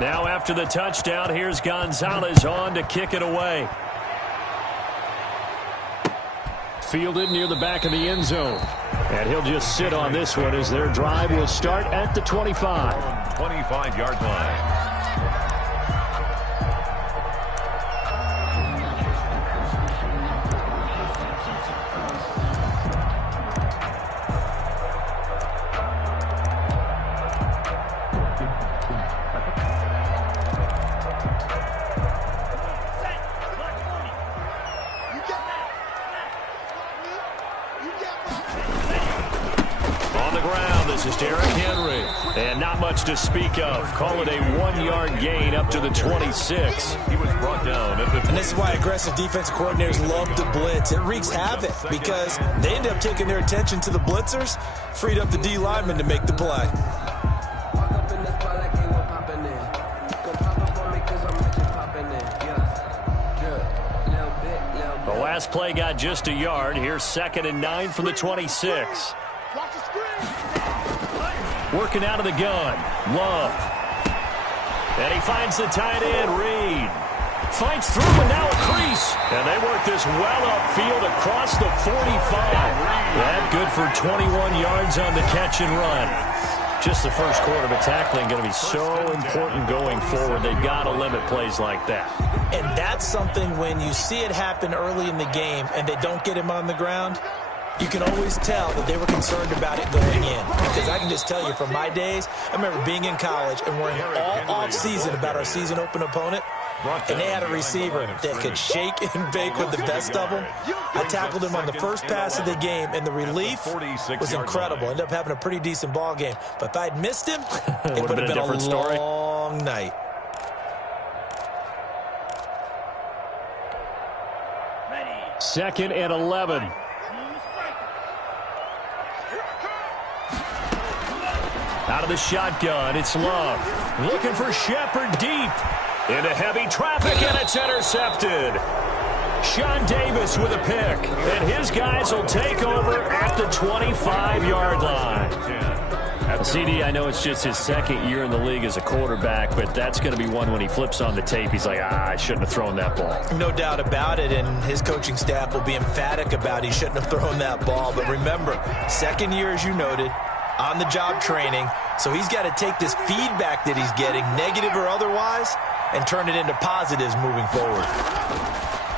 Now after the touchdown, here's Gonzalez on to kick it away. Fielded near the back of the end zone. And he'll just sit on this one as their drive will start at the 25. 25-yard line. To speak of. Call it a 1-yard gain up to the 26. He was brought down. And this is why aggressive defensive coordinators love to blitz. It wreaks havoc because they end up taking their attention to the blitzers, freed up the D lineman to make the play. The last play got just a yard. Here's 2nd and 9 from the 26. Working out of the gun. Love. And he finds the tight end, Reed. Fights through and now a crease. And they work this well upfield across the 45. That good for 21 yards on the catch and run. Just the first quarter, but tackling going to be so important going forward. They've got to limit plays like that. And that's something when you see it happen early in the game and they don't get him on the ground, you can always tell that they were concerned about it going in. Because I can just tell you from my days, I remember being in college and worrying all off-season about our season open opponent. And they had a receiver that could shake and bake with the best of them. I tackled him on the first pass of the game, and the relief was incredible. Ended up having a pretty decent ball game. But if I'd missed him, it would have been a long night. Second and 11. Out of the shotgun, it's Love. Looking for Shepard deep. Into heavy traffic, and it's intercepted. Sean Davis with a pick. And his guys will take over at the 25-yard line. CD, I know it's just his second year in the league as a quarterback, but that's going to be one when he flips on the tape. He's like, I shouldn't have thrown that ball. No doubt about it, and his coaching staff will be emphatic about he shouldn't have thrown that ball. But remember, second year, as you noted, on-the-job training, so he's got to take this feedback that he's getting, negative or otherwise, and turn it into positives moving forward.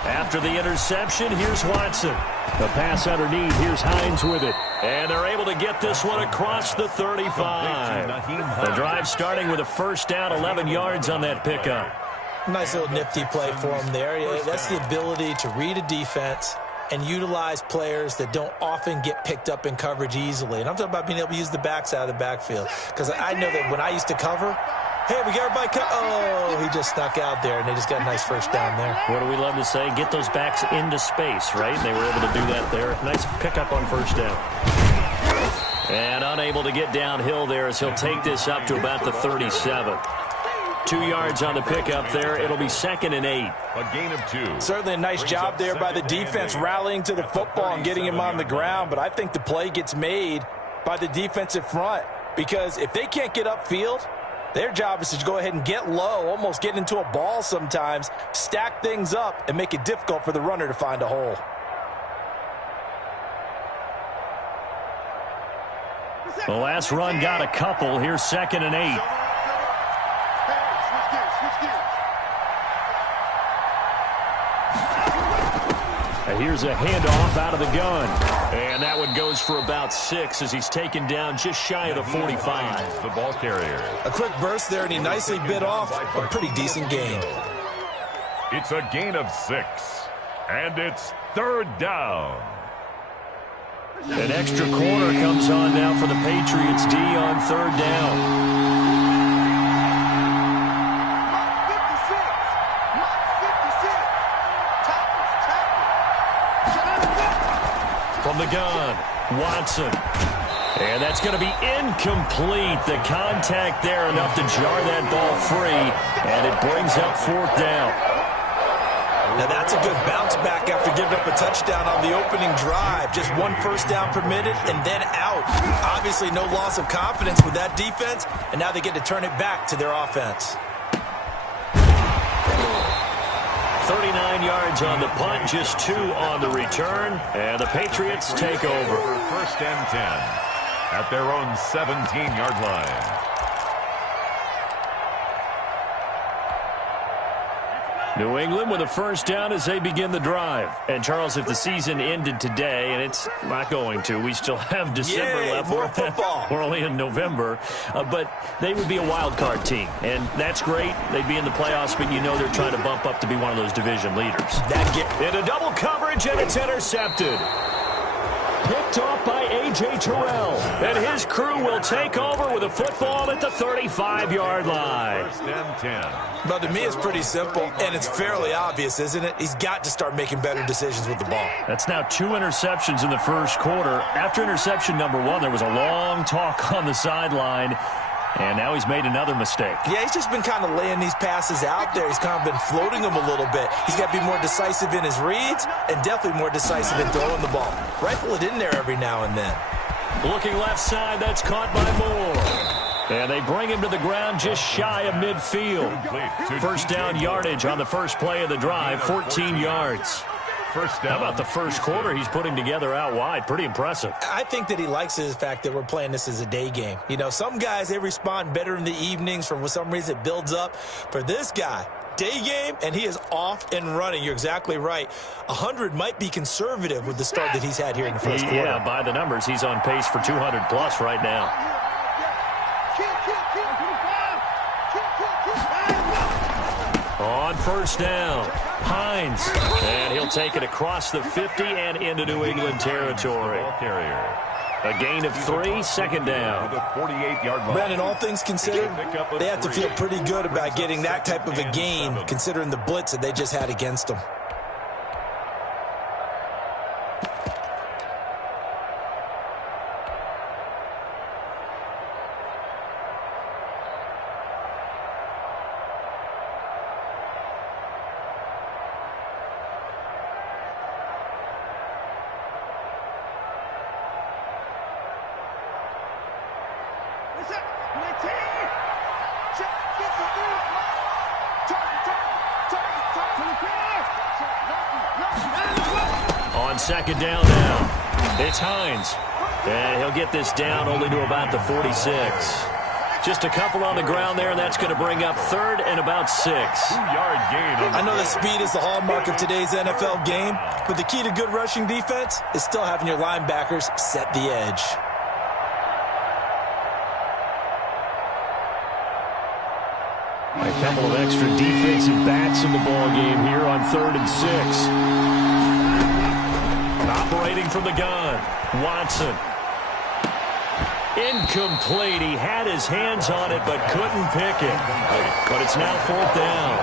After the interception, here's Watson. The pass underneath, here's Hines with it. And they're able to get this one across the 35. The drive starting with a first down, 11 yards on that pickup. Nice little nifty play for him there. That's the ability to read a defense and utilize players that don't often get picked up in coverage easily. And I'm talking about being able to use the backside of the backfield. Because I know that when I used to cover, hey, we got everybody oh, he just snuck out there, and they just got a nice first down there. What do we love to say? Get those backs into space, right? And they were able to do that there. Nice pickup on first down. And unable to get downhill there as he'll take this up to about the 37. 2 yards on the pickup there. It'll be 2nd and 8. A gain of 2. Certainly a nice job there by the defense rallying to the football and getting him on the ground. But I think the play gets made by the defensive front. Because if they can't get upfield, their job is to go ahead and get low, almost get into a ball sometimes, stack things up, and make it difficult for the runner to find a hole. The last run got a couple. Here's 2nd and 8. Here's a handoff out of the gun. And that one goes for about 6 as he's taken down just shy of the 45. The ball carrier. A quick burst there, and he nicely bit off a pretty decent gain. It's a gain of 6. And it's 3rd down. An extra corner comes on now for the Patriots D on 3rd down. From the gun, Watson. And that's going to be incomplete. The contact there enough to jar that ball free. And it brings up 4th down. Now that's a good bounce back after giving up a touchdown on the opening drive. Just 1 first down permitted and then out. Obviously no loss of confidence with that defense. And now they get to turn it back to their offense. 39 yards on the punt, just 2 on the return, and the Patriots take over. First and 10 at their own 17-yard line. New England with a first down as they begin the drive. And, Charles, if the season ended today, and it's not going to, we still have December left. More football. We're only in November. But they would be a wild card team, and that's great. They'd be in the playoffs, but you know they're trying to bump up to be one of those division leaders. Into double coverage, and it's intercepted. Picked off by A.J. Terrell. And his crew will take over with a football at the 35-yard line. First and 10. Well, to me, it's pretty simple, and it's fairly obvious, isn't it? He's got to start making better decisions with the ball. That's now 2 interceptions in the first quarter. After interception number 1, there was a long talk on the sideline. And now he's made another mistake. Yeah, he's just been kind of laying these passes out there. He's kind of been floating them a little bit. He's got to be more decisive in his reads and definitely more decisive in throwing the ball. Rifle it in there every now and then. Looking left side, that's caught by Moore. And they bring him to the ground just shy of midfield. First down yardage on the first play of the drive, 14 yards. First down. How about the first quarter he's putting together out wide? Pretty impressive. I think that he likes the fact that we're playing this as a day game. You know, some guys, they respond better in the evenings. For some reason, it builds up. For this guy, day game, and he is off and running. You're exactly right. 100 might be conservative with the start that he's had here in the first quarter. Yeah, by the numbers, he's on pace for 200-plus right now. On first down, Hines, and he'll take it across the 50 and into New England territory. A gain of 3, second down. The 48-yard line. Brandon, all things considered, they have to feel pretty good about getting that type of a gain, considering the blitz that they just had against them. On second down now, it's Hines. And he'll get this down only to about the 46. Just a couple on the ground there, and that's going to bring up third and about 6. 2-yard gain. I know that speed is the hallmark of today's NFL game, but the key to good rushing defense is still having your linebackers set the edge. A couple of extra defensive backs in the ball game here on 3rd and 6. Operating from the gun, Watson. Incomplete. He had his hands on it but couldn't pick it. But it's now 4th down.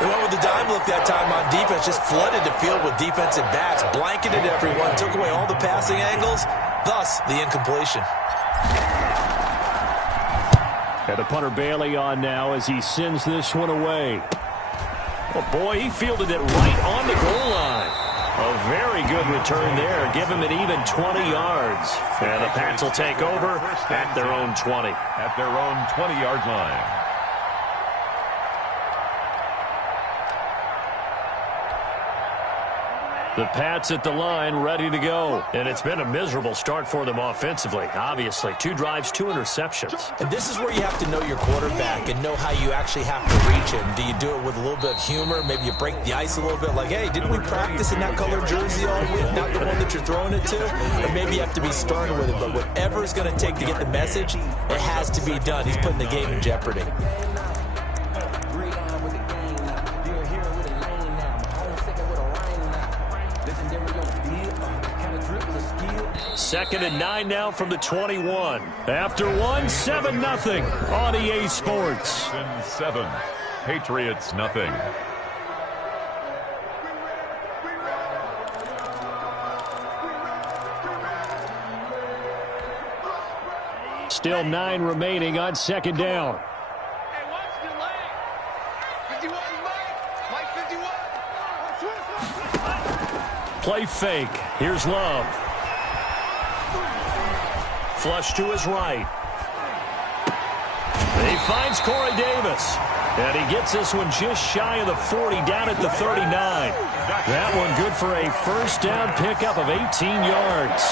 They went with the dime look that time on defense, just flooded the field with defensive backs, blanketed everyone, took away all the passing angles, thus the incompletion. And the punter Bailey on now as he sends this one away. Oh, boy, he fielded it right on the goal line. A very good return there. Give him an even 20 yards. And the Pats will take over at their own 20. At their own 20-yard line. The Pats at the line, ready to go. And it's been a miserable start for them offensively. Obviously, 2 drives, 2 interceptions. And this is where you have to know your quarterback and know how you actually have to reach him. Do you do it with a little bit of humor? Maybe you break the ice a little bit like, hey, didn't we practice in that color jersey all week? Not the one that you're throwing it to? Or maybe you have to be stern with him. But whatever it's going to take to get the message, it has to be done. He's putting the game in jeopardy. Second and 9 now from the 21. After 1, 7-0 on EA Sports. 7, Patriots nothing. Still 9 remaining on second down. Play fake. Here's Love. Flush to his right. He finds Corey Davis. And he gets this one just shy of the 40, down at the 39. That one good for a first down pickup of 18 yards.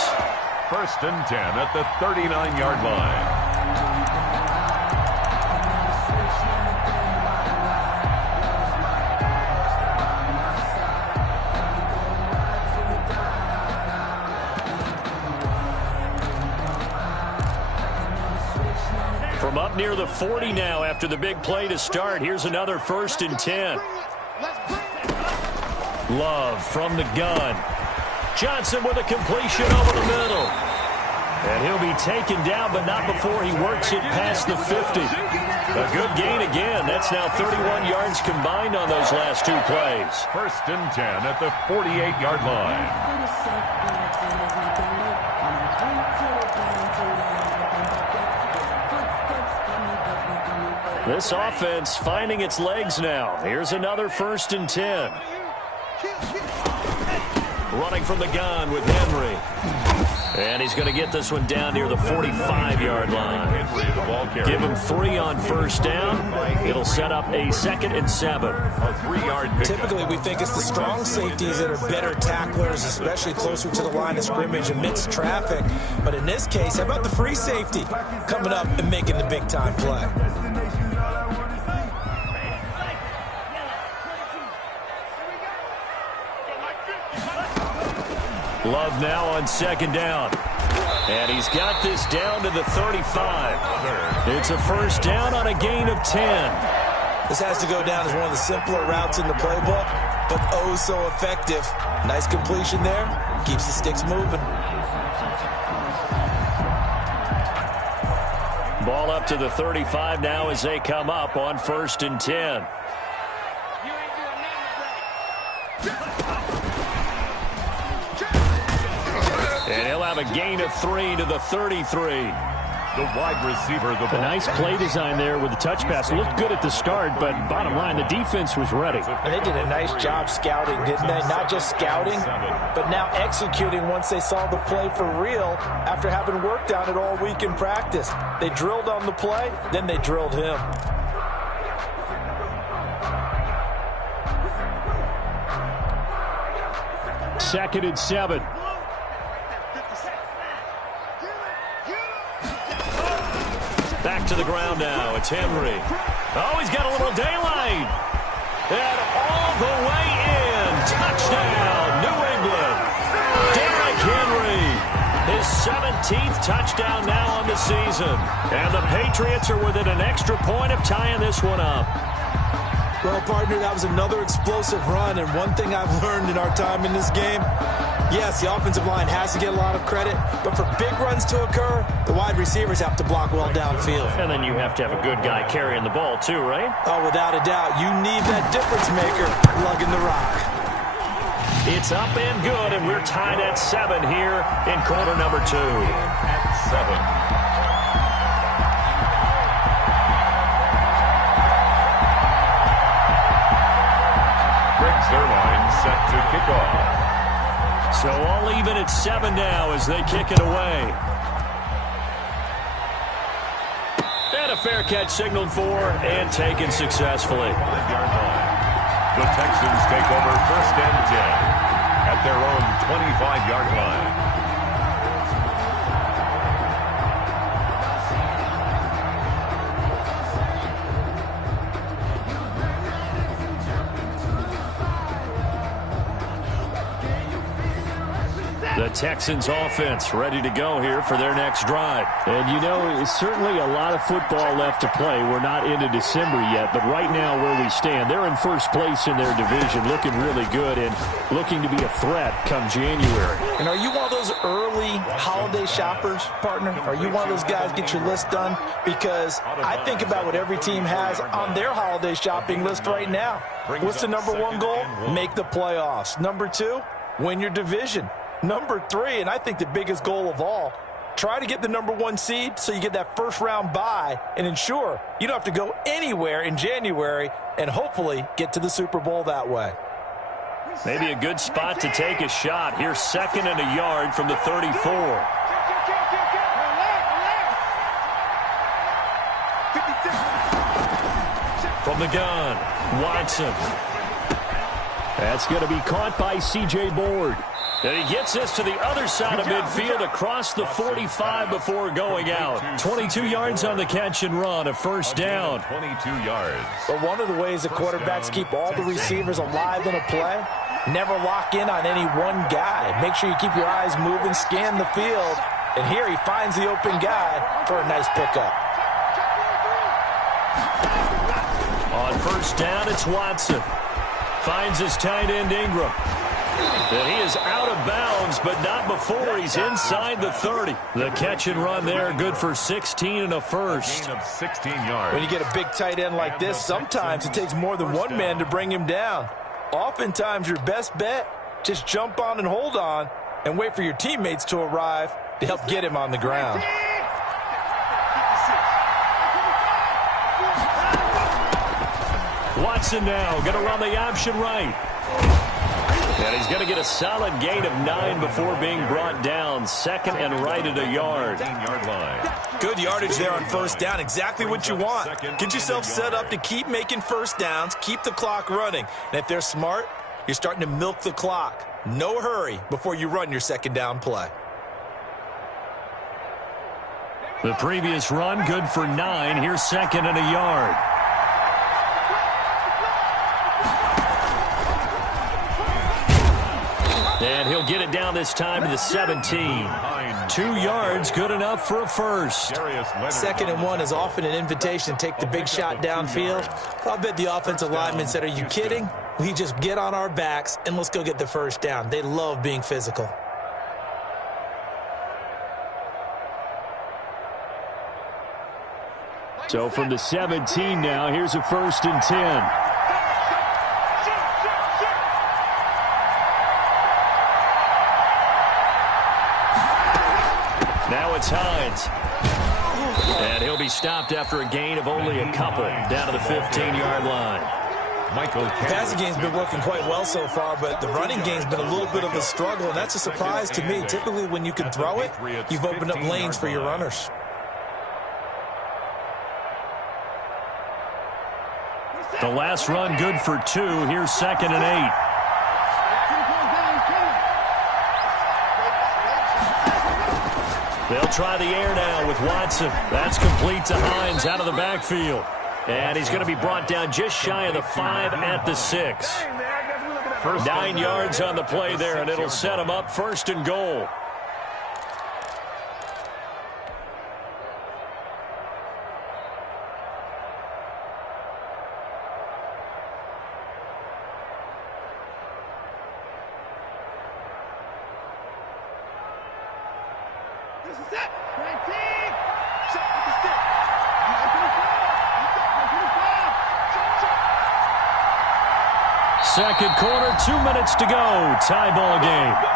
1st and 10 at the 39-yard line. From up near the 40 now after the big play to start. Here's another 1st and 10. Love from the gun. Johnson with a completion over the middle. And he'll be taken down, but not before he works it past the 50. A good gain again. That's now 31 yards combined on those last 2 plays. 1st and 10 at the 48-yard line. This offense finding its legs now. Here's another 1st and 10. Running from the gun with Henry. And he's going to get this one down near the 45-yard line. Give him 3 on 1st down. It'll set up a 2nd and 7. A 3-yard pickup. Typically, we think it's the strong safeties that are better tacklers, especially closer to the line of scrimmage amidst traffic. But in this case, how about the free safety coming up and making the big-time play? Love now on 2nd down. And he's got this down to the 35. It's a 1st down on a gain of 10. This has to go down as one of the simpler routes in the playbook, but oh so effective. Nice completion there. Keeps the sticks moving. Ball up to the 35 now as they come up on 1st and 10. And he'll have a gain of 3 to the 33. The wide receiver, the ball. A nice play design there with the touch pass. Looked good at the start, but bottom line, the defense was ready. And they did a nice job scouting, didn't they? Not just scouting, but now executing once they saw the play for real after having worked on it all week in practice. They drilled on the play, then they drilled him. Second and 7. Back to the ground now. It's Henry. Oh, he's got a little daylight. And all the way in. Touchdown, New England. Derrick Henry. His 17th touchdown now on the season. And the Patriots are within an extra point of tying this one up. Well, partner, that was another explosive run. And one thing I've learned in our time in this game, yes, the offensive line has to get a lot of credit, but for big runs to occur, the wide receivers have to block well downfield. And then you have to have a good guy carrying the ball too, right? Oh, without a doubt. You need that difference maker lugging the rock. It's up and good, and we're tied at 7 here in quarter number 2. At 7. Zerline set to kick off. So all even at 7 now as they kick it away. And a fair catch signaled for and taken successfully. 5-yard line. The Texans take over 1st and 10 at their own 25-yard line. The Texans offense ready to go here for their next drive. And, you know, it's certainly a lot of football left to play. We're not into December yet, but right now where we stand, they're in first place in their division, looking really good and looking to be a threat come January. And are you one of those early holiday shoppers, partner? Are you one of those guys get your list done? Because I think about what every team has on their holiday shopping list right now. What's the number 1 goal? Make the playoffs. Number 2, win your division. Number 3, and I think the biggest goal of all, try to get the number 1 seed so you get that first-round bye and ensure you don't have to go anywhere in January and hopefully get to the Super Bowl that way. Maybe a good spot to take a shot. Here's 2nd and a yard from the 34. From the gun, Watson. That's going to be caught by C.J. Board. And he gets this to the other side of midfield across the 45 before going out. 22 yards on the catch and run, a first down. 22 yards. But one of the ways the quarterbacks keep all the receivers alive in a play, never lock in on any one guy. Make sure you keep your eyes moving, scan the field. And here he finds the open guy for a nice pickup. On first down, it's Watson. Finds his tight end, Ingram. And he is out of bounds, but not before he's inside the 30. The catch and run there, good for 16 and a first. Gain of 16 yards. When you get a big tight end like this, sometimes it takes more than one man to bring him down. Oftentimes, your best bet, just jump on and hold on and wait for your teammates to arrive to help get him on the ground. Watson now going to run the option right. And he's going to get a solid gain of 9 before being brought down. Second and right at a yard. 15-yard line. Good yardage there on first down. Exactly what you want. Get yourself set up to keep making first downs, keep the clock running. And if they're smart, you're starting to milk the clock. No hurry before you run your second down play. The previous run, good for 9. Here's second and a yard. And he'll get it down this time to the 17. 2 yards, good enough for a first. Second and 1 is often an invitation to take the big shot downfield. I'll bet the offensive lineman said, are you kidding? We just get on our backs and let's go get the first down. They love being physical. So from the 17 now, here's a first and 10. Now it's Hines. And he'll be stopped after a gain of only a couple down to the 15-yard line. The passing game's been working quite well so far, but the running game's been a little bit of a struggle, and that's a surprise to me. Typically, when you can throw it, you've opened up lanes for your runners. The last run good for 2. Here's second and 8. They'll try the air now with Watson. That's complete to Hines out of the backfield. And he's going to be brought down just shy of the 5 at the 6. 9 yards on the play there, and it'll set him up first and goal. Second quarter, 2 minutes to go. Tie ball game.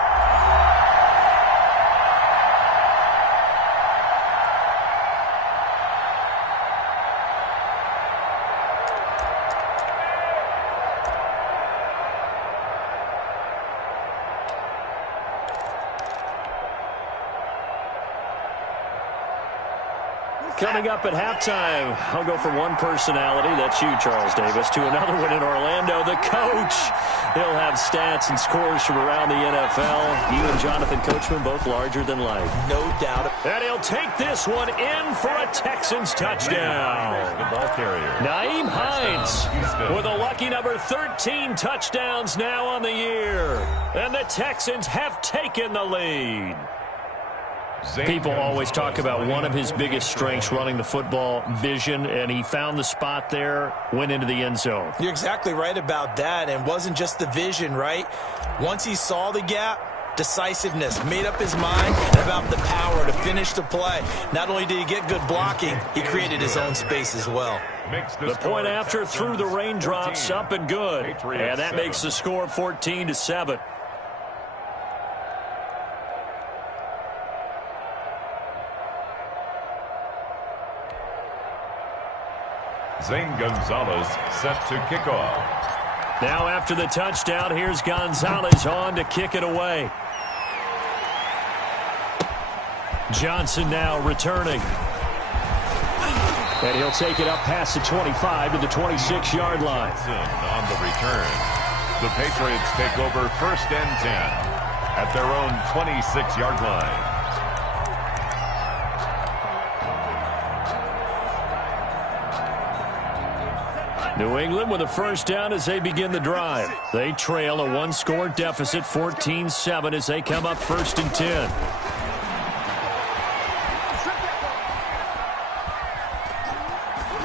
Coming up at halftime, I'll go from one personality, that's you, Charles Davis, to another one in Orlando, the coach. He'll have stats and scores from around the NFL. You and Jonathan Coachman, both larger than life. No doubt. And he'll take this one in for a Texans touchdown. The ball carrier. Naeem Hines with a lucky number 13 touchdowns now on the year. And the Texans have taken the lead. People always talk about one of his biggest strengths running the football, vision, and he found the spot there, went into the end zone. You're exactly right about that, and wasn't just the vision, right? Once he saw the gap, decisiveness, made up his mind about the power to finish the play. Not only did he get good blocking, he created his own space as well. The point after through the raindrops, up and good, and that makes the score 14-7. Zane Gonzalez set to kick off. Now after the touchdown, here's Gonzalez on to kick it away. Johnson now returning. And he'll take it up past the 25 to the 26-yard line. On the return, the Patriots take over 1st and 10 at their own 26-yard line. New England with a first down as they begin the drive. They trail a one-score deficit, 14-7, as they come up 1st and 10.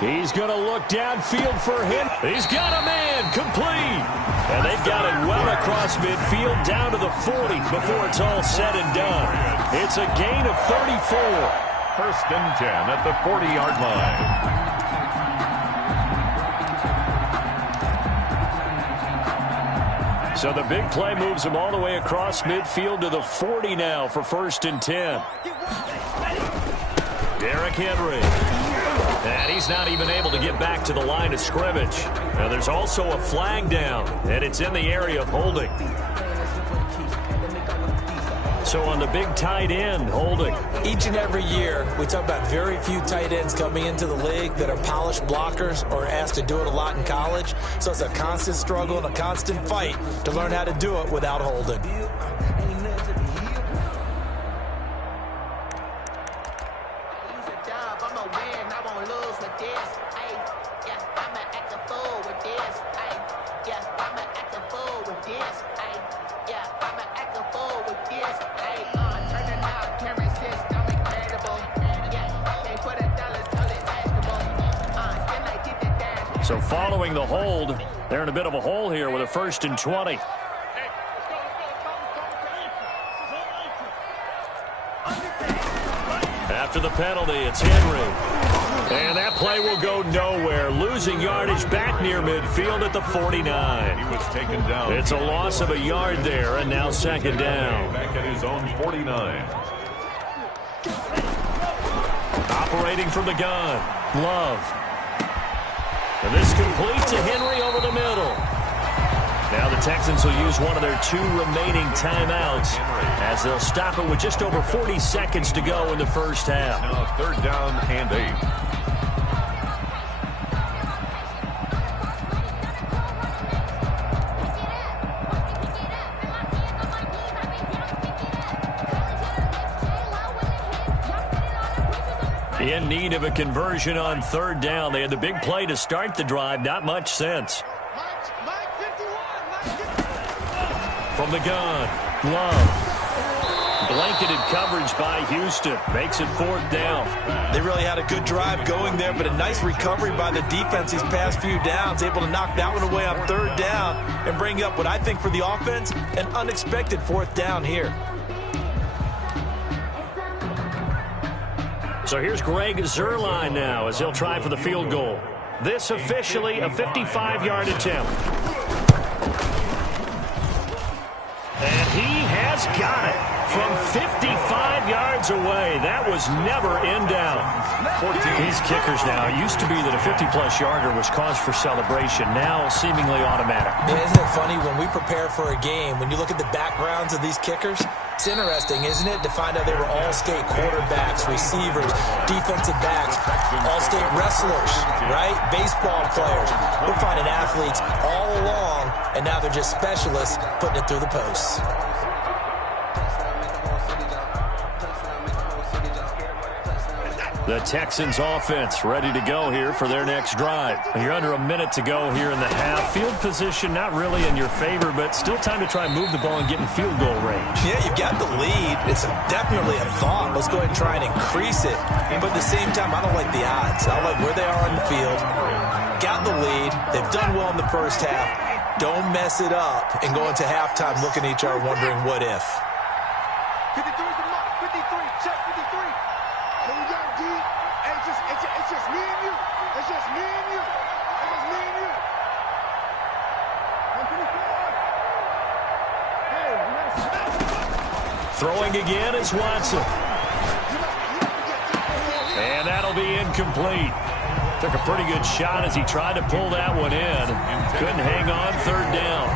He's going to look downfield for him. He's got a man, complete. And they've got it well across midfield down to the 40 before it's all said and done. It's a gain of 34. 1st and 10 at the 40-yard line. So the big play moves him all the way across midfield to the 40 now for 1st and 10. Derrick Henry. And he's not even able to get back to the line of scrimmage. Now there's also a flag down, and it's in the area of holding. So on the big tight end, holding. Each and every year, we talk about very few tight ends coming into the league that are polished blockers or asked to do it a lot in college. So it's a constant struggle and a constant fight to learn how to do it without holding. So following the hold, they're in a bit of a hole here with a 1st and 20. After the penalty, it's Henry. And that play will go nowhere. Losing yardage back near midfield at the 49. He was taken down. It's a loss of a yard there, and now 2nd down. Back at his own 49. Operating from the gun, Love. And this complete to Henry over the middle. Now the Texans will use one of their 2 remaining timeouts as they'll stop it with just over 40 seconds to go in the first half. Now 3rd down and 8. In need of a conversion on 3rd down. They had the big play to start the drive. Not much sense. From the gun, Love. Blanketed coverage by Houston. Makes it 4th down. They really had a good drive going there, but a nice recovery by the defense these past few downs. Able to knock that one away on 3rd down and bring up what I think for the offense, an unexpected 4th down here. So here's Greg Zuerlein now as he'll try for the field goal. This officially a 55-yard attempt. And he has got it from 55 yards away. That was never in doubt. These kickers now, it used to be that a 50-plus yarder was cause for celebration. Now seemingly automatic. Yeah, isn't it funny when we prepare for a game, when you look at the backgrounds of these kickers, it's interesting, isn't it, to find out they were all-state quarterbacks, receivers, defensive backs, all-state wrestlers, right? Baseball players. We're finding athletes all along, and now they're just specialists putting it through the posts. The Texans offense ready to go here for their next drive. You're under a minute to go here in the half. Field position not really in your favor, but still time to try and move the ball and get in field goal range. Yeah, you've got the lead. It's definitely a thought. Let's go ahead and try and increase it. But at the same time, I don't like the odds. I like where they are on the field. Got the lead. They've done well in the first half. Don't mess it up and go into halftime looking at each other wondering what if. 53 is the mark. 53. Check 53. Here we go, D. It's just me and you. It's just me and you. It's just me and you. 154. Throwing again is Watson. And that'll be incomplete. Took a pretty good shot as he tried to pull that one in. Couldn't hang on 3rd down.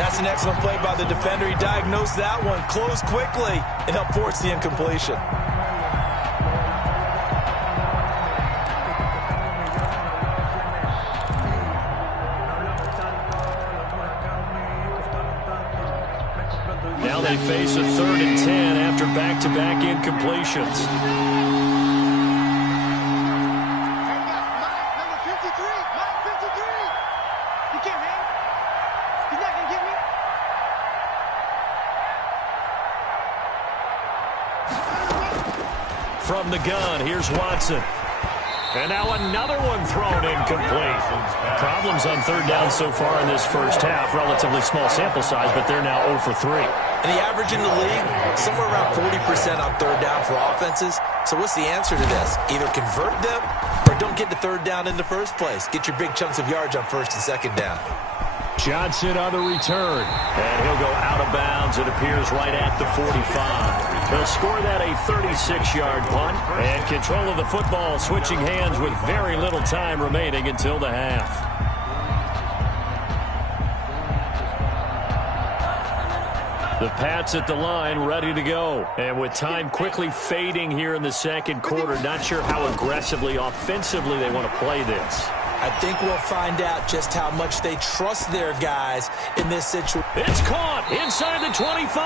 That's an excellent play by the defender. He diagnosed that one, closed quickly, and helped force the incompletion. they face a 3rd and 10 after back-to-back incompletions. From the gun, here's Watson. And now another one thrown incomplete. Problems on 3rd down so far in this first half. Relatively small sample size, but they're now 0 for 3. And the average in the league, somewhere around 40% on 3rd down for offenses. So what's the answer to this? Either convert them or don't get to 3rd down in the first place. Get your big chunks of yards on 1st and 2nd down. Johnson on the return. And he'll go out of bounds, it appears, right at the 45. He'll score that a 36-yard punt. And control of the football switching hands with very little time remaining until the half. The Pats at the line ready to go. And with time quickly fading here in the 2nd quarter, not sure how aggressively, offensively they want to play this. I think we'll find out just how much they trust their guys in this situation. It's caught inside the 25.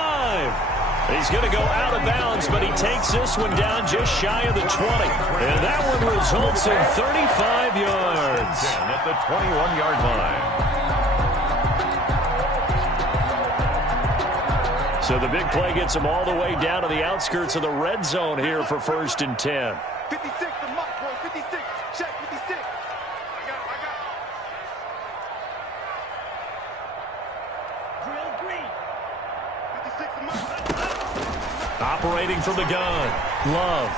He's going to go out of bounds, but he takes this one down just shy of the 20. And that one results in 35 yards. At the 21-yard line. So the big play gets him all the way down to the outskirts of the red zone here for 1st and 10. 56, the mark, bro. 56. Check 56. Operating from the gun, Love.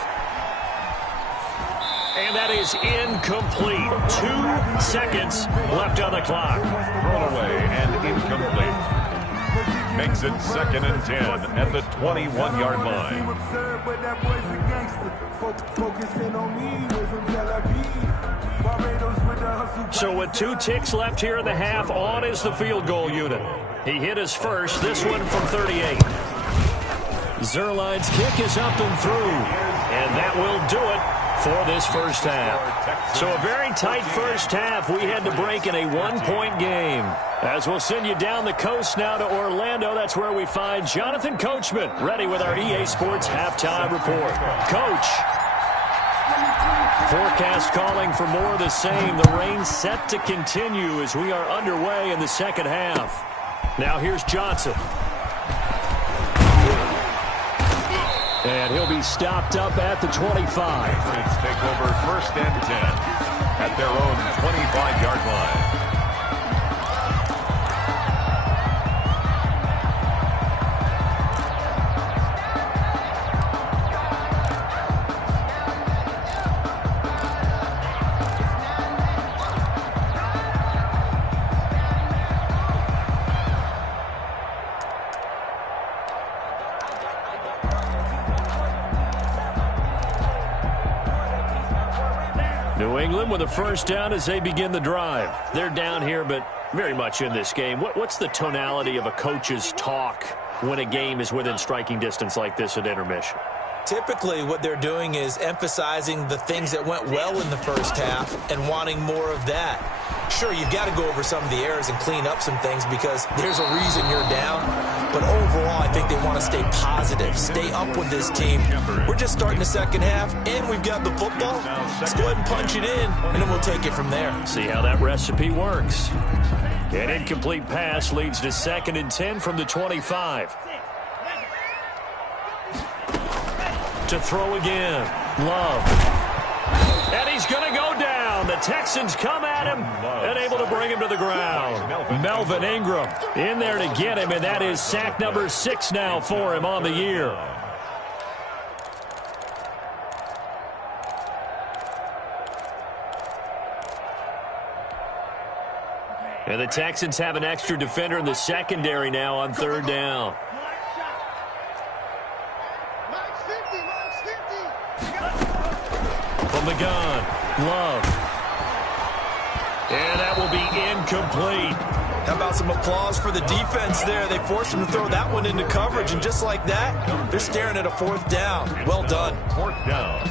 And that is incomplete. 2 seconds left on the clock. Thrown away and incomplete. Makes it 2nd and 10 at the 21-yard line. So with 2 ticks left here in the half, on is the field goal unit. He hit his first, this one from 38. Zerline's kick is up and through, and that will do it for this first half. So a very tight first half. We had to break in a 1-point game. As we'll send you down the coast now to Orlando, that's where we find Jonathan Coachman, ready with our EA Sports halftime report. Coach. Forecast calling for more of the same. The rain set to continue as we are underway in the 2nd half. Now here's Johnson. And he'll be stopped up at the 25. Patriots take over 1st and 10 at their own 25-yard line. New England with a 1st down as they begin the drive. They're down here, but very much in this game. What's the tonality of a coach's talk when a game is within striking distance like this at intermission? Typically, what they're doing is emphasizing the things that went well in the first half and wanting more of that. Sure, you've got to go over some of the errors and clean up some things because there's a reason you're down. But overall, I think they want to stay positive, stay up with this team. We're just starting the 2nd half, and we've got the football. Let's go ahead and punch it in, and then we'll take it from there. See how that recipe works. An incomplete pass leads to 2nd and 10 from the 25. To throw again. Love. And he's going to go down. The Texans come at him and able to bring him to the ground. Melvin Ingram in there to get him, and that is sack number 6 now for him on the year. And the Texans have an extra defender in the secondary now on 3rd down. From the gun, Love. And that will be incomplete. How about some applause for the defense there? They forced him to throw that one into coverage, and just like that, they're staring at a 4th down. Well done. 4th down.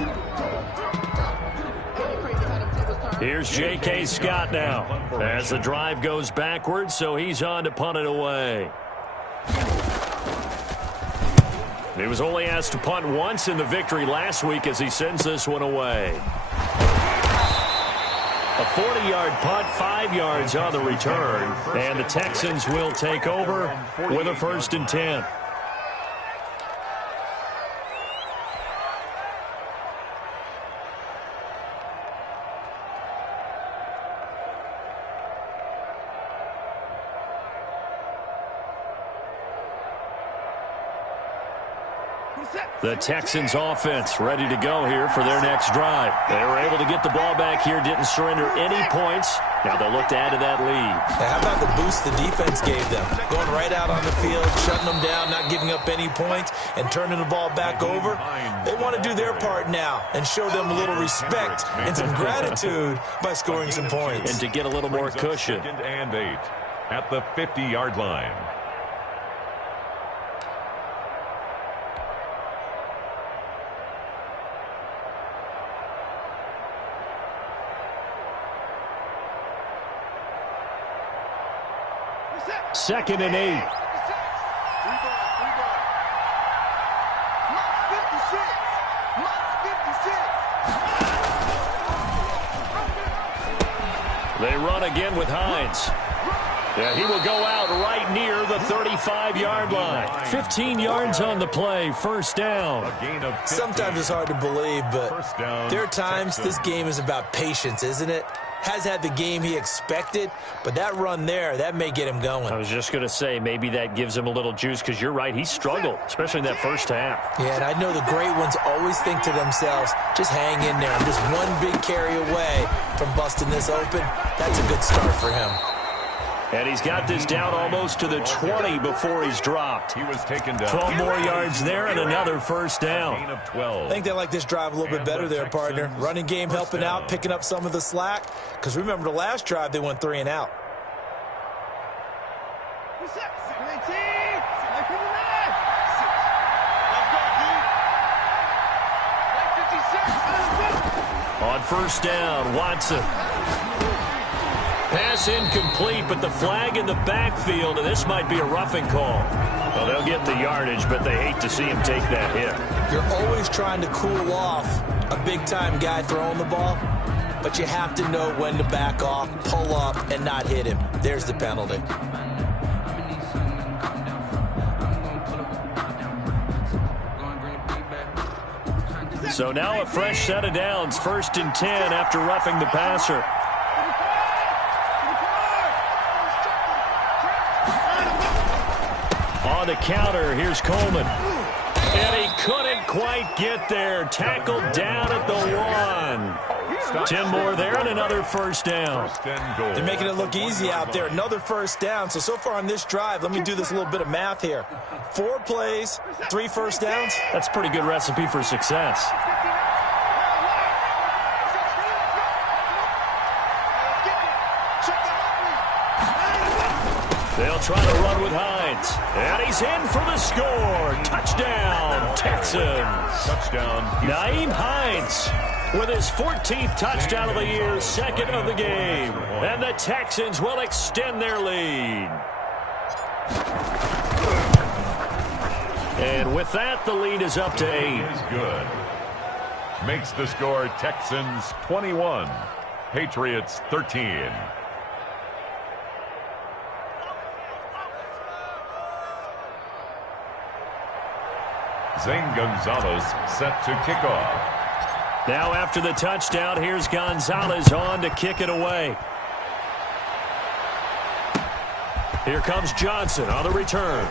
Here's J.K. Scott now as the drive goes backwards, so he's on to punt it away. He was only asked to punt once in the victory last week as he sends this one away. A 40-yard punt, 5 yards on the return, and the Texans will take over with a 1st and 10. The Texans offense ready to go here for their next drive. They were able to get the ball back here, didn't surrender any points. Now they'll look to add to that lead. How about the boost the defense gave them? Going right out on the field, shutting them down, not giving up any points, and turning the ball back over. They want to do their part now and show them a little respect and some gratitude by scoring some points. And to get a little more cushion. 2nd and 8 at the 50-yard line. Second and 8. They run again with Hines. Yeah, he will go out right near the 35-yard line. 15 yards on the play, 1st down. Sometimes it's hard to believe, but there are times this game is about patience, isn't it? Has had the game he expected, but that run there, that may get him going. I was just going to say, maybe that gives him a little juice, because you're right, he struggled, especially in that 1st half. Yeah, and I know the great ones always think to themselves, just hang in there. I'm just one big carry away from busting this open. That's a good start for him. And he's got this down almost to the 20 before he's dropped. He was taken down. 12 more yards there and another 1st down. Of 12. I think they like this drive a little bit better there, partner. Running game helping out, picking up some of the slack. Because remember the last drive, they went 3 and out. On 1st down, Watson. Pass incomplete, but the flag in the backfield, and this might be a roughing call. Well, they'll get the yardage, but they hate to see him take that hit. You're always trying to cool off a big-time guy throwing the ball, but you have to know when to back off, pull up, and not hit him. There's the penalty. So now a fresh set of downs, 1st and 10 after roughing the passer. On the counter, here's Coleman. And he couldn't quite get there. Tackled down at the 1. 10 more there and another 1st down. They're making it look easy out there. Another 1st down. So far on this drive, let me do this little bit of math here. 4 plays, 3 1st downs. That's a pretty good recipe for success. They'll try to run with Hines. And he's in for the score. Touchdown, Texans. Touchdown. Nyheim Hines with his 14th touchdown of the year, 2nd of the game. And the Texans will extend their lead. And with that, the lead is up to 8. Is good. Makes the score Texans 21, Patriots 13. Zane Gonzalez set to kick off. Now after the touchdown, here's Gonzalez on to kick it away. Here comes Johnson on the return.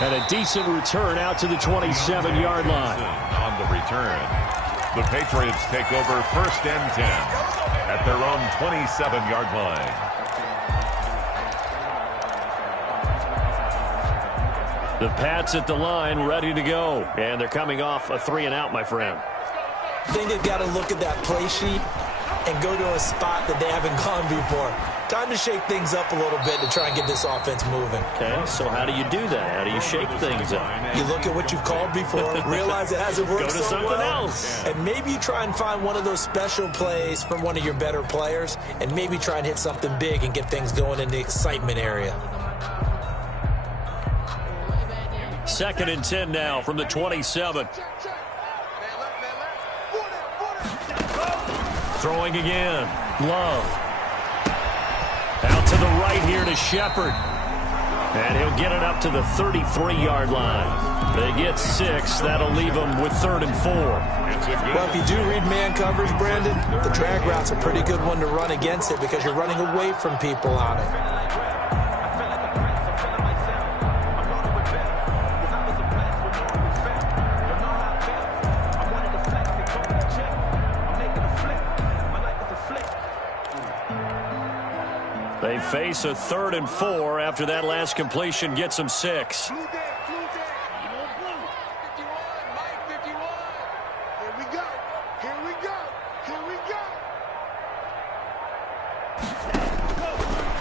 And a decent return out to the 27-yard line. On the return, the Patriots take over 1st and 10 at their own 27-yard line. The Pats at the line, ready to go. And they're coming off a 3 and out, my friend. I think they've got to look at that play sheet and go to a spot that they haven't gone before. Time to shake things up a little bit to try and get this offense moving. Okay, so how do you do that? How do you shake things up? You look at what you've called before, realize it hasn't worked Go to so something well, else. and maybe you try and find one of those special plays from one of your better players, and maybe try and hit something big and get things going in the excitement area. 2nd and 10 now from the 27. Throwing again. Love. Out to the right here to Shepard. And he'll get it up to the 33-yard line. They get 6. That'll leave them with 3rd and 4. Well, if you do read man coverage, Brandon, the drag route's a pretty good one to run against it because you're running away from people on it. They face a 3rd and 4 after that last completion gets them 6.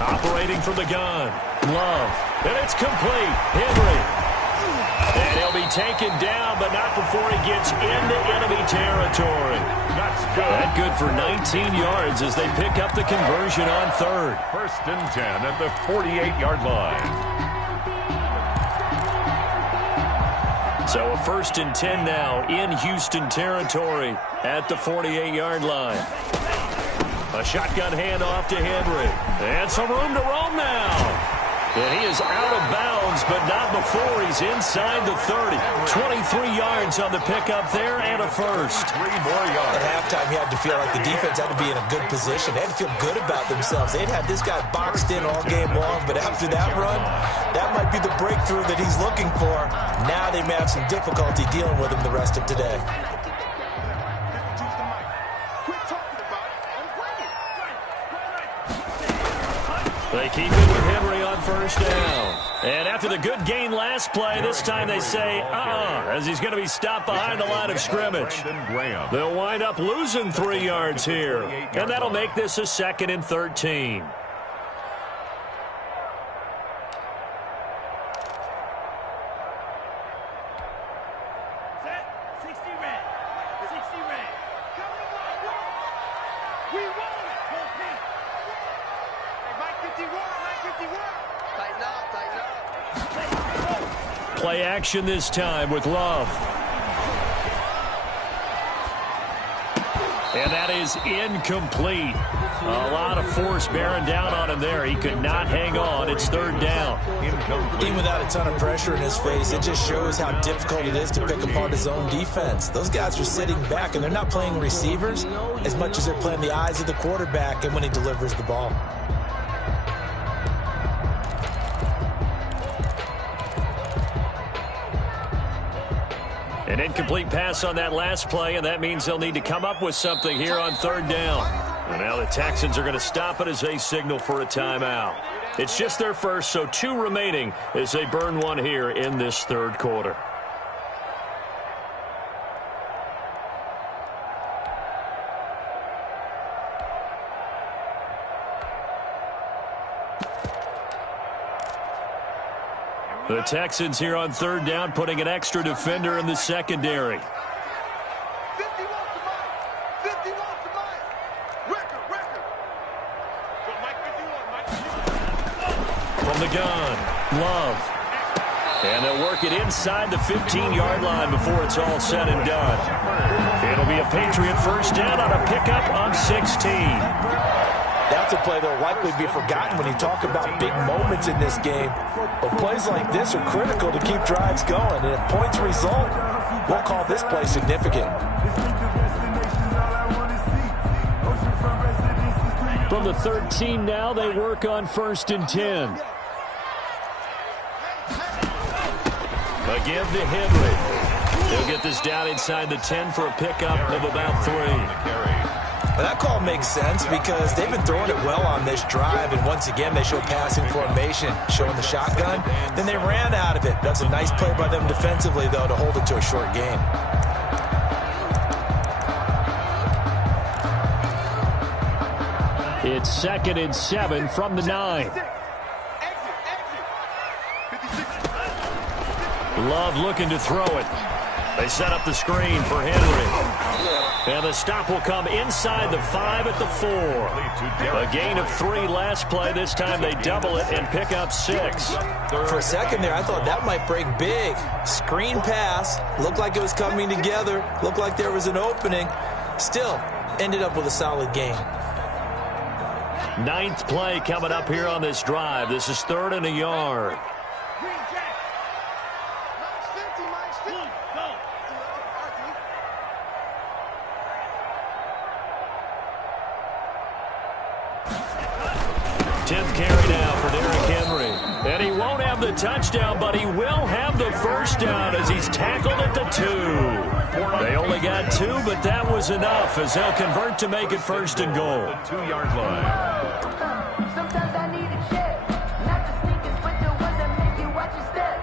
Operating from the gun. Love. And it's complete. Henry. And he'll be taken down, but not before he gets into enemy territory. That's good. That good for 19 yards as they pick up the conversion on 3rd. 1st and 10 at the 48-yard line. So a 1st and 10 now in Houston territory at the 48-yard line. A shotgun handoff to Henry. And some room to roam now. And he is out of bounds, but not before he's inside the 30. 23 yards on the pickup there and a first. 3 more yards. At halftime, he had to feel like the defense had to be in a good position. They had to feel good about themselves. They'd had this guy boxed in all game long, but after that run, that might be the breakthrough that he's looking for. Now they may have some difficulty dealing with him the rest of today. They keep it with Henry on 1st down. And after the good gain last play, this time they say, as he's going to be stopped behind the line of scrimmage. They'll wind up losing 3 yards here. And that'll make this a 2nd and 13. Play action this time with Love. And that is incomplete. A lot of force bearing down on him there. He could not hang on. It's 3rd down. Even without a ton of pressure in his face, it just shows how difficult it is to pick apart his own defense. Those guys are sitting back, and they're not playing receivers as much as they're playing the eyes of the quarterback and when he delivers the ball. An incomplete pass on that last play, and that means they'll need to come up with something here on 3rd down. And now the Texans are going to stop it as they signal for a timeout. It's just their first, so 2 remaining as they burn one here in this 3rd quarter. The Texans here on 3rd down, putting an extra defender in the secondary. 50 wants the mic. 50 wants the mic. Record. So Mike 51. From the gun, Love. And they'll work it inside the 15-yard line before it's all said and done. It'll be a Patriot 1st down on a pickup on 16. That's a play that will likely be forgotten when you talk about big moments in this game. But plays like this are critical to keep drives going. And if points result, we'll call this play significant. From the 13 now, they work on 1st and 10. Again to Henry. He'll get this down inside the 10 for a pickup of about 3. Well, that call makes sense because they've been throwing it well on this drive, and once again they show passing formation, showing the shotgun. Then they ran out of it. That's a nice play by them defensively, though, to hold it to a short gain. It's 2nd and 7 from the 9. Love looking to throw it. They set up the screen for Henry. And the stop will come inside the 5 at the 4. A gain of 3 last play. This time they double it and pick up 6. For a second there, I thought that might break big. Screen pass. Looked like it was coming together. Looked like there was an opening. Still, ended up with a solid gain. 9th play coming up here on this drive. This is 3rd and a yard. 10th carry now for Derrick Henry. And he won't have the touchdown, but he will have the first down as he's tackled at the 2. They only got 2, but that was enough as they'll convert to make it 1st and goal. The 2-yard line. Sometimes I need a check, not the sneakers, but the ones that make you watch your step.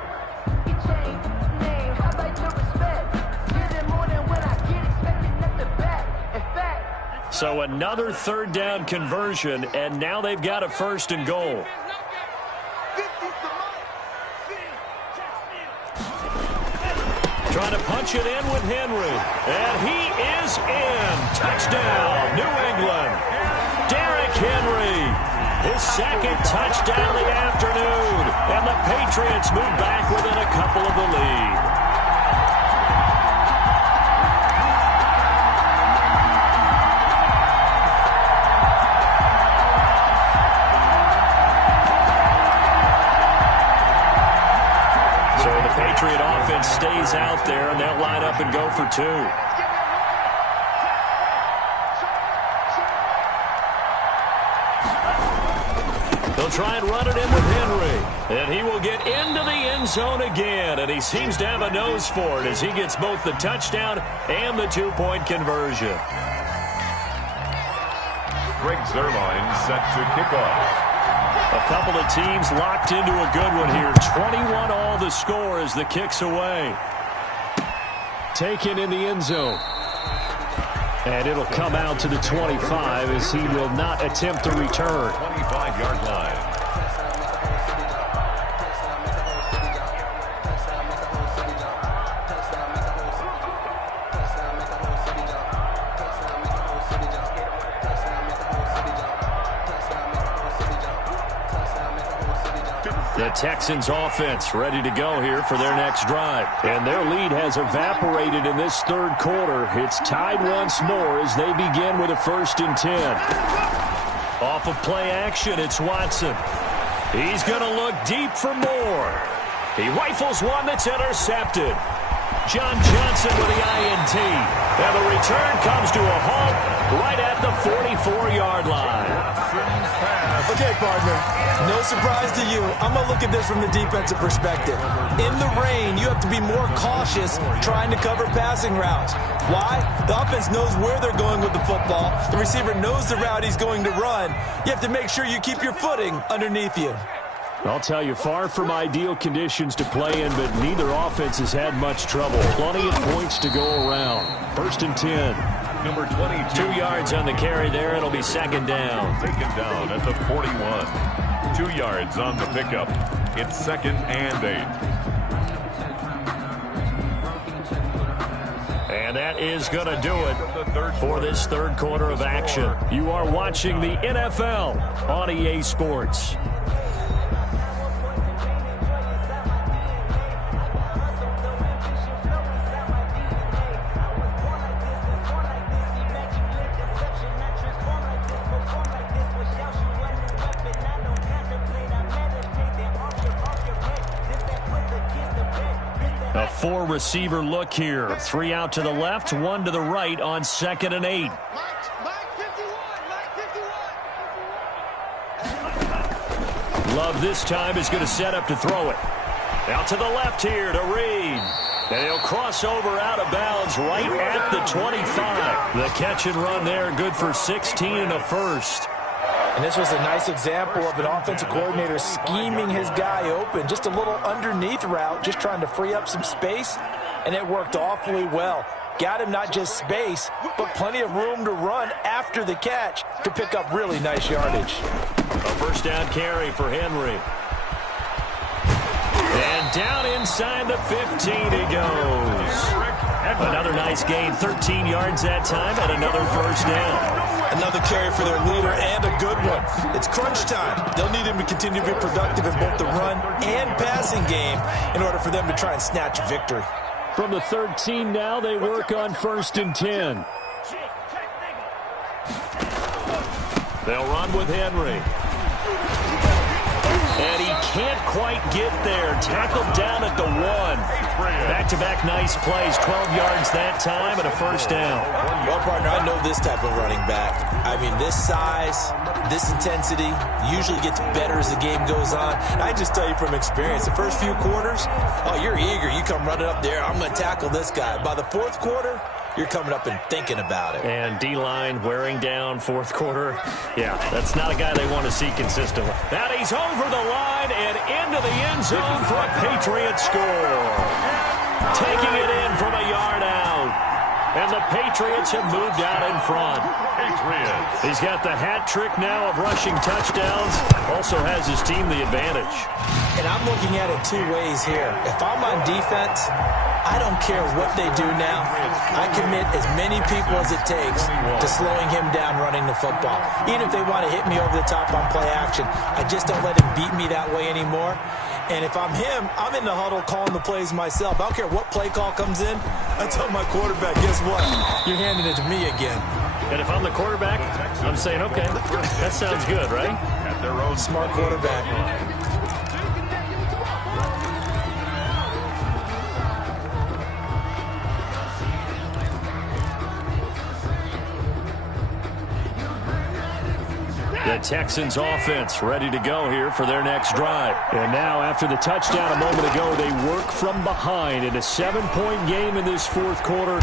You change name, how about your respect? Get it more than when I get expected at the back. In fact. So another 3rd down conversion, and now they've got a 1st and goal. Trying to punch it in with Henry. And he is in. Touchdown, New England. Derrick Henry. His 2nd touchdown of the afternoon. And the Patriots move back within a couple of the lead. Patriot offense stays out there, and they'll line up and go for 2. They'll try and run it in with Henry. And he will get into the end zone again, and he seems to have a nose for it as he gets both the touchdown and the 2-point conversion. Greg Zuerlein set to kick off. A couple of teams locked into a good one here. 21 all the score as the kick's away. Taken in the end zone. And it'll come out to the 25 as he will not attempt to return. 25-yard line. The Texans offense ready to go here for their next drive. And their lead has evaporated in this 3rd quarter. It's tied once more as they begin with a 1st and 10. Off of play action, it's Watson. He's going to look deep for more. He rifles one that's intercepted. John Johnson with the INT. And the return comes to a halt right at the 44-yard line. Okay, partner, no surprise to you. I'm going to look at this from the defensive perspective. In the rain, you have to be more cautious trying to cover passing routes. Why? The offense knows where they're going with the football. The receiver knows the route he's going to run. You have to make sure you keep your footing underneath you. I'll tell you, far from ideal conditions to play in, but neither offense has had much trouble. Plenty of points to go around. 1st and 10. Number 22. 2 yards on the carry there. It'll be 2nd down. Taken down at the 41. 2 yards on the pickup. It's 2nd and 8. And that is going to do it for this 3rd quarter of action. You are watching the NFL on EA Sports. A 4-receiver look here. 3 out to the left, 1 to the right on 2nd and 8. Love this time is going to set up to throw it. Out to the left here to Reed. And he'll cross over out of bounds right at the 25. The catch and run there, good for 16 and a 1st. And this was a nice example of an offensive coordinator scheming his guy open. Just a little underneath route, just trying to free up some space, and it worked awfully well. Got him not just space, but plenty of room to run after the catch to pick up really nice yardage. A 1st down carry for Henry. And down inside the 15 he goes. Another nice gain, 13 yards that time, and another first down. Another carry for their leader and a good one. It's crunch time. They'll need him to continue to be productive in both the run and passing game in order for them to try and snatch a victory. From the 13 now, they work on 1st and 10. They'll run with Henry. And he can't quite get there. Tackled down at the 1. Back-to-back nice plays. 12 yards that time and a first down. Well, partner, I know this type of running back. I mean, this size, this intensity usually gets better as the game goes on. And I just tell you from experience, the first few quarters, oh, you're eager. You come running up there, I'm going to tackle this guy. By the 4th quarter, you're coming up and thinking about it. And D-line wearing down 4th quarter. Yeah, that's not a guy they want to see consistently. And he's over the line and into the end zone for a Patriot score. Taking it in from a yard out. And the Patriots have moved out in front. Patriots. He's got the hat trick now of rushing touchdowns. Also has his team the advantage. And I'm looking at it 2 ways here. If I'm on defense, I don't care what they do now. I commit as many people as it takes to slowing him down running the football. Even if they want to hit me over the top on play action, I just don't let him beat me that way anymore. And if I'm him, I'm in the huddle calling the plays myself. I don't care what play call comes in. I tell my quarterback, guess what? You're handing it to me again. And if I'm the quarterback, I'm saying, okay, that sounds good, right? At their own Smart quarterback. The Texans offense ready to go here for their next drive. And now, after the touchdown a moment ago, they work from behind in a 7-point game in this 4th quarter.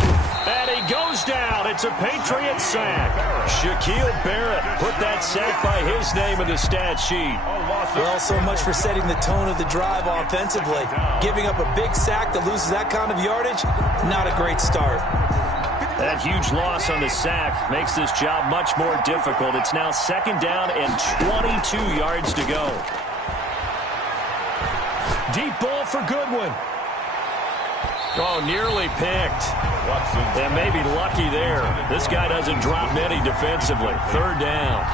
And he goes down. It's a Patriot sack. Shaquille Barrett put that sack by his name in the stat sheet. Well, so much for setting the tone of the drive offensively. Giving up a big sack that loses that kind of yardage, not a great start. That huge loss on the sack makes this job much more difficult. It's now 2nd down and 22 yards to go. Deep ball for Goodwin. Oh, nearly picked. And maybe lucky there. This guy doesn't drop many defensively. 3rd down.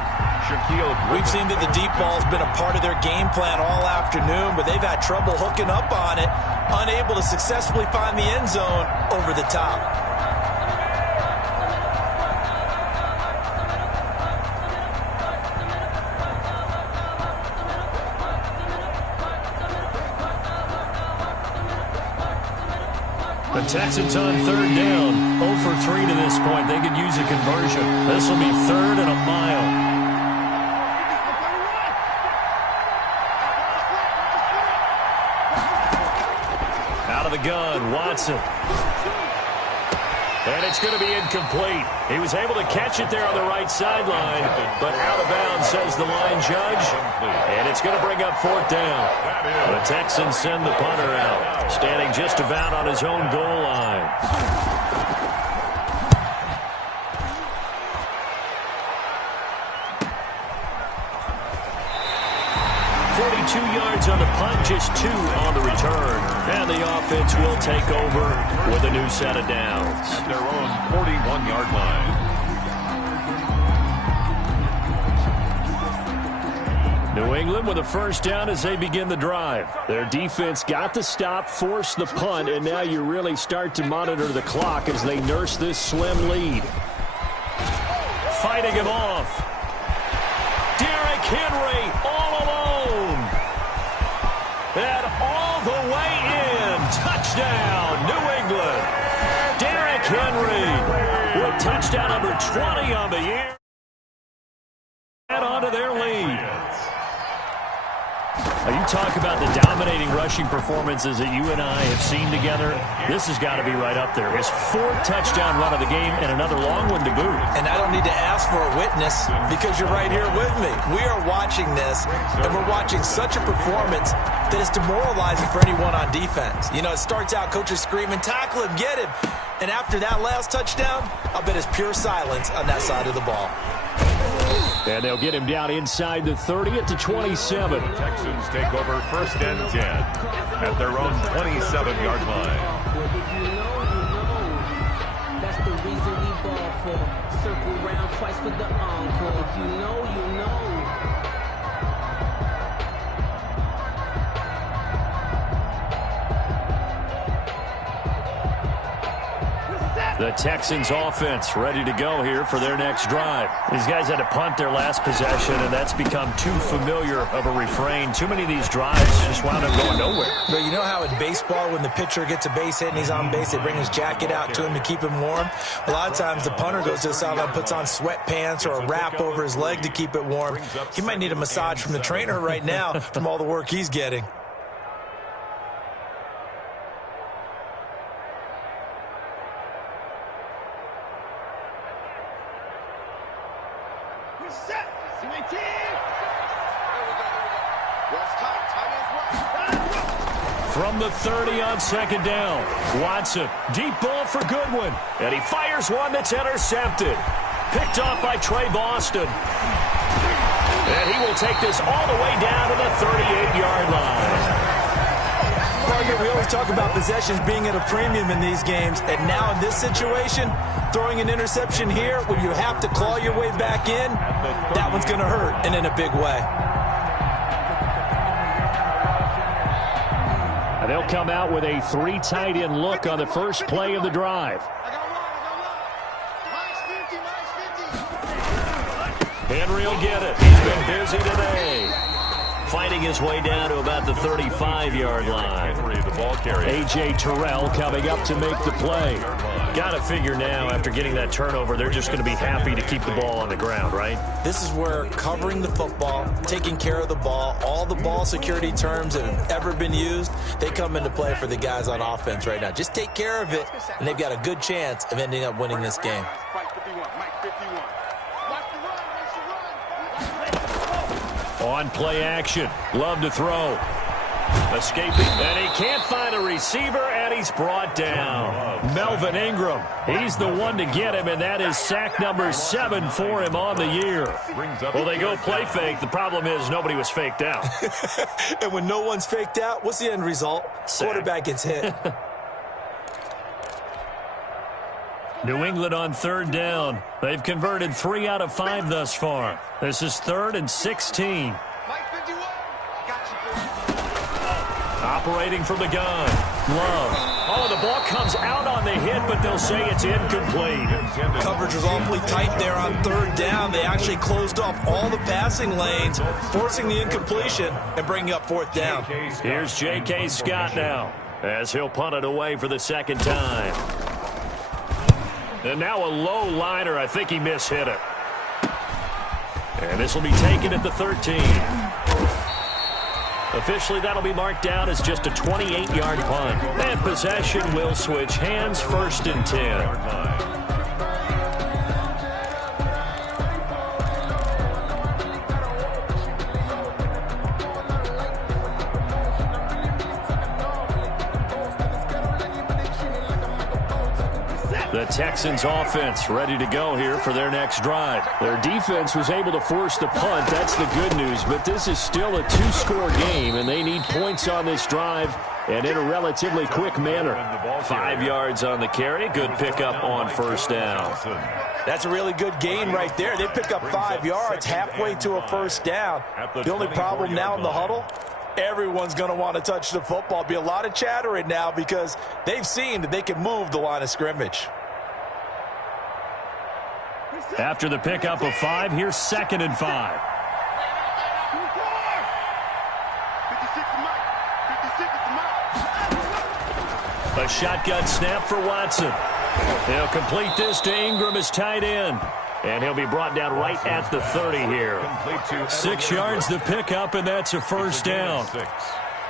We've seen that the deep ball has been a part of their game plan all afternoon, but they've had trouble hooking up on it, unable to successfully find the end zone over the top. The Texans on 3rd down. 0 for 3 to this point. They could use a conversion. This will be 3rd and a mile. Out of the gun, Watson. And it's going to be incomplete. He was able to catch it there on the right sideline, but out of bounds, says the line judge. And it's going to bring up 4th down. The Texans send the punter out, standing just about on his own goal line. 42 yards on the punt, just 2 on the return. And the offense will take over with a new set of downs. At their own 41-yard line. New England with a first down as they begin the drive. Their defense got the stop, forced the punt, and now you really start to monitor the clock as they nurse this slim lead. Fighting him off. Derrick Henry all alone. And all the way in. Touchdown, New England. Derrick Henry with touchdown number 20 on the year. And onto their lead. Now, you talk about the dominating rushing performances that you and I have seen together. This has got to be right up there. His 4th touchdown run of the game and another long one to boot. And I don't need to ask for a witness because you're right here with me. We are watching this, and we're watching such a performance that is demoralizing for anyone on defense. You know, it starts out, coaches screaming, tackle him, get him. And after that last touchdown, I'll bet it's pure silence on that side of the ball. And they'll get him down inside the 30 at the 27. The Texans take over 1st and 10 at their own 27-yard line. Circle round twice for the encore. If you know, you know. The Texans offense ready to go here for their next drive. These guys had to punt their last possession, and that's become too familiar of a refrain. Too many of these drives just wound up going nowhere. But you know how in baseball, when the pitcher gets a base hit and he's on base, they bring his jacket out to him to keep him warm? A lot of times the punter goes to the sideline, puts on sweatpants or a wrap over his leg to keep it warm. He might need a massage from the trainer right now from all the work he's getting. From the 30 on second down, Watson, deep ball for Goodwin, and he fires one that's intercepted. Picked off by Trey Boston. And he will take this all the way down to the 38-yard line. We always talk about possessions being at a premium in these games, and now in this situation, throwing an interception here when you have to claw your way back in, that one's going to hurt, and in a big way. And they'll come out with a 3 tight end look on the first play of the drive. Henry will get it. He's been busy today. Fighting his way down to about the 35-yard line. A.J. Terrell coming up to make the play. Got to figure now, after getting that turnover, they're just going to be happy to keep the ball on the ground, right? This is where covering the football, taking care of the ball, all the ball security terms that have ever been used, they come into play for the guys on offense right now. Just take care of it, and they've got a good chance of ending up winning this game. On play action. Love to throw. Escaping. And he can't find a receiver, and he's brought down. Melvin Ingram. He's the one to get him, and that is sack number 7 for him on the year. Well, they go play fake. The problem is nobody was faked out. And when no one's faked out, what's the end result? Sack. Quarterback gets hit. New England on third down. They've converted 3 out of 5 thus far. This is 3rd and 16. Operating from the gun. Love. Oh, the ball comes out on the hit, but they'll say it's incomplete. Coverage was awfully tight there on third down. They actually closed off all the passing lanes, forcing the incompletion and bringing up 4th down. Here's J.K. Scott now, as he'll punt it away for the second time. And now a low liner. I think he mishit it. And this will be taken at the 13. Officially, that'll be marked down as just a 28-yard punt. And possession will switch hands, 1st and 10. The Texans offense ready to go here for their next drive. Their defense was able to force the punt. That's the good news. But this is still a 2-score game, and they need points on this drive and in a relatively quick manner. 5 yards on the carry. Good pickup on 1st down. That's a really good gain right there. They pick up 5 yards halfway to a 1st down. The only problem now in the huddle, everyone's going to want to touch the football. Be a lot of chattering now because they've seen that they can move the line of scrimmage. After the pickup of 5, here's 2nd and 5. A shotgun snap for Watson. He'll complete this to Ingram as tight end. And he'll be brought down right at the 30 here. 6 yards the pickup, and that's a 1st down.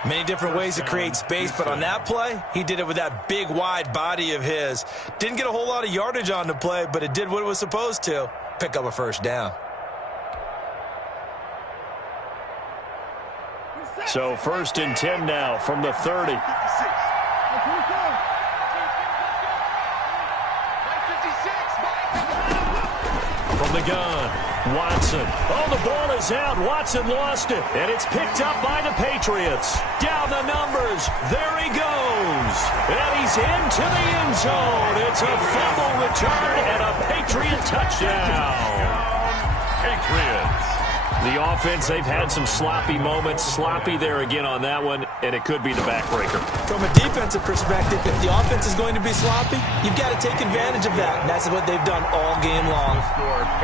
Many different ways to create space, but on that play, he did it with that big, wide body of his. Didn't get a whole lot of yardage on the play, but it did what it was supposed to. Pick up a 1st down. So 1st and 10 now from the 30. From the gun. Watson. Oh, the ball is out. Watson lost it. And it's picked up by the Patriots. Down the numbers. There he goes. And he's into the end zone. It's a fumble return and a Patriot touchdown. Patriots. The offense, they've had some sloppy moments. Sloppy there again on that one, and it could be the backbreaker. From a defensive perspective, if the offense is going to be sloppy, you've got to take advantage of that. And that's what they've done all game long.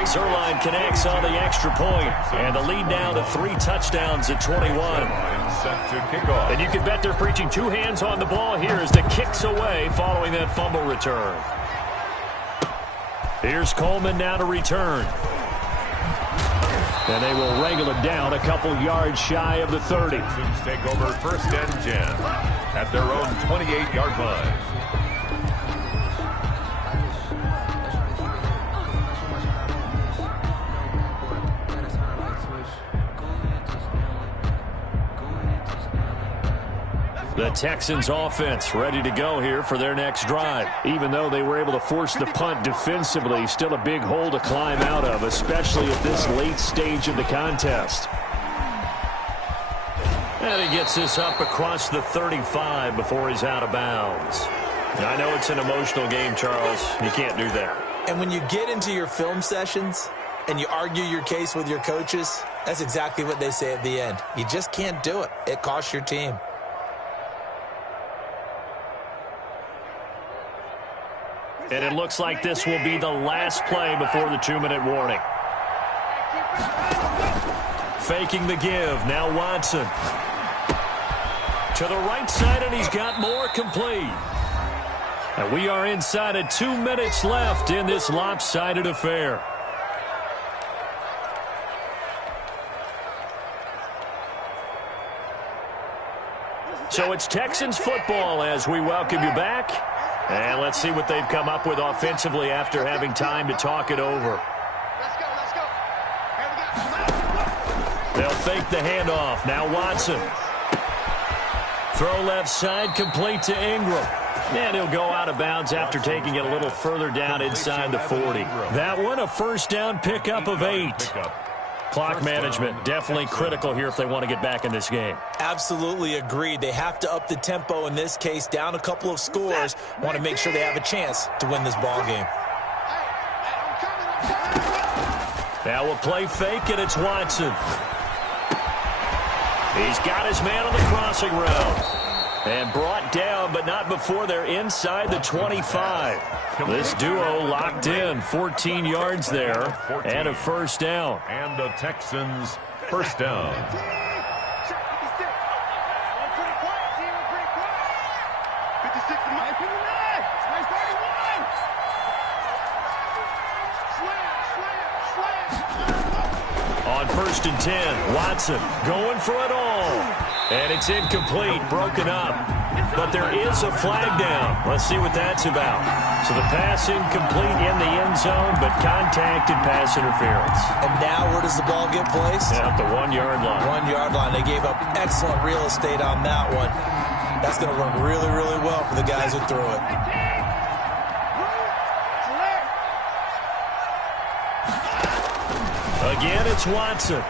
Zerline connects on the extra point, and the lead now to 3 touchdowns at 21. Set to kick off. And you can bet they're preaching 2 hands on the ball here as the kick's away following that fumble return. Here's Coleman now to return. And they will wrangle it down a couple yards shy of the 30. Texans take over 1st and 10 at their own 28-yard line. The Texans offense ready to go here for their next drive. Even though they were able to force the punt defensively, still a big hole to climb out of, especially at this late stage of the contest. And he gets this up across the 35 before he's out of bounds. I know it's an emotional game, Charles. You can't do that. And when you get into your film sessions and you argue your case with your coaches, that's exactly what they say at the end. You just can't do it. It costs your team. And it looks like this will be the last play before the 2-minute warning. Faking the give. Now Watson. To the right side, and he's got more complete. And we are inside of 2 minutes left in this lopsided affair. So it's Texans football as we welcome you back. And let's see what they've come up with offensively after having time to talk it over. They'll fake the handoff. Now Watson. Throw left side, complete to Ingram. And he'll go out of bounds after taking it a little further down inside the 40. That one, a 1st down pickup of 8. Clock management, definitely critical here if they want to get back in this game. Absolutely agreed. They have to up the tempo in this case, down a couple of scores. Want to make sure they have a chance to win this ball game. Now we'll play fake, and it's Watson. He's got his man on the crossing route. And brought down, but not before they're inside the 25. This duo locked in, 14 yards there, and a 1st down. And the Texans 1st down. On 1st and 10, Watson going for it all. And it's incomplete, broken up. But there is a flag down. Let's see what that's about. So the pass incomplete in the end zone, but contacted pass interference. And now where does the ball get placed? Yeah, at the 1-yard line. 1-yard line. They gave up excellent real estate on that one. That's going to work really, really well for the guys who threw it. Again, it's Watson.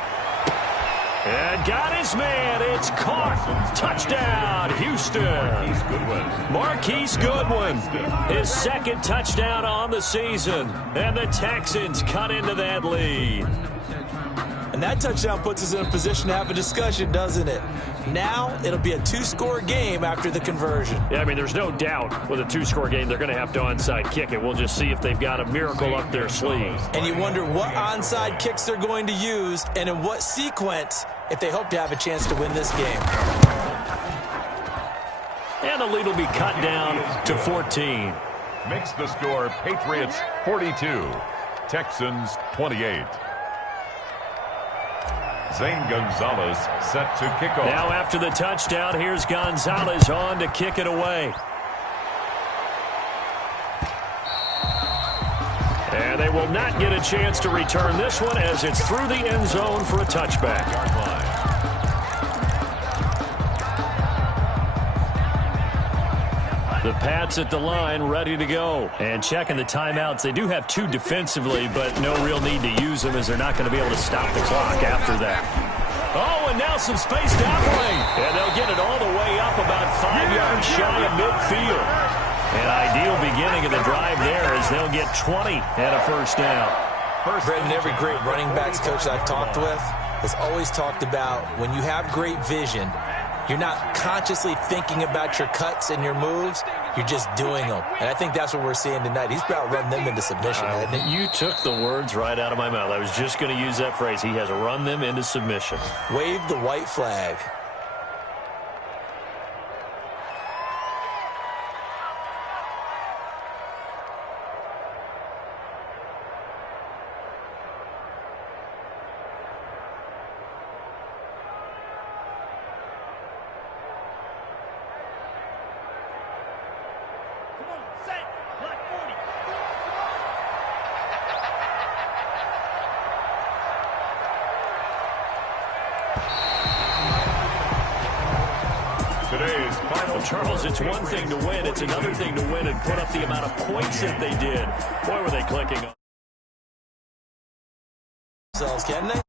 And got his man. It's caught. Touchdown, Houston. Marquise Goodwin. His 2nd touchdown on the season. And the Texans cut into that lead. And that touchdown puts us in a position to have a discussion, doesn't it? Now it'll be a 2-score game after the conversion. Yeah, I mean, there's no doubt with a 2-score game, they're going to have to onside kick it. We'll just see if they've got a miracle up their sleeve. And you wonder what onside kicks they're going to use and in what sequence if they hope to have a chance to win this game. And the lead will be cut down to 14. Makes the score Patriots 42, Texans 28. Zane Gonzalez set to kick off. Now after the touchdown, here's Gonzalez on to kick it away. And they will not get a chance to return this one as it's through the end zone for a touchback. The Pats at the line, ready to go. And checking the timeouts. They do have 2 defensively, but no real need to use them as they're not going to be able to stop the clock after that. Oh, and now some space to operate. And they'll get it all the way up about 5 yards shy of midfield. An ideal beginning of the drive there as they'll get 20 and a first down. Brendan, every great running backs coach I've talked with has always talked about when you have great vision, you're not consciously thinking about your cuts and your moves. You're just doing them. And I think that's what we're seeing tonight. He's about running them into submission, hasn't he? You took the words right out of my mouth. I was just going to use that phrase. He has run them into submission. Wave the white flag. Today's final. Charles, it's one thing to win. It's another thing to win and put up the amount of points that they did. Boy, were they clicking. Can they?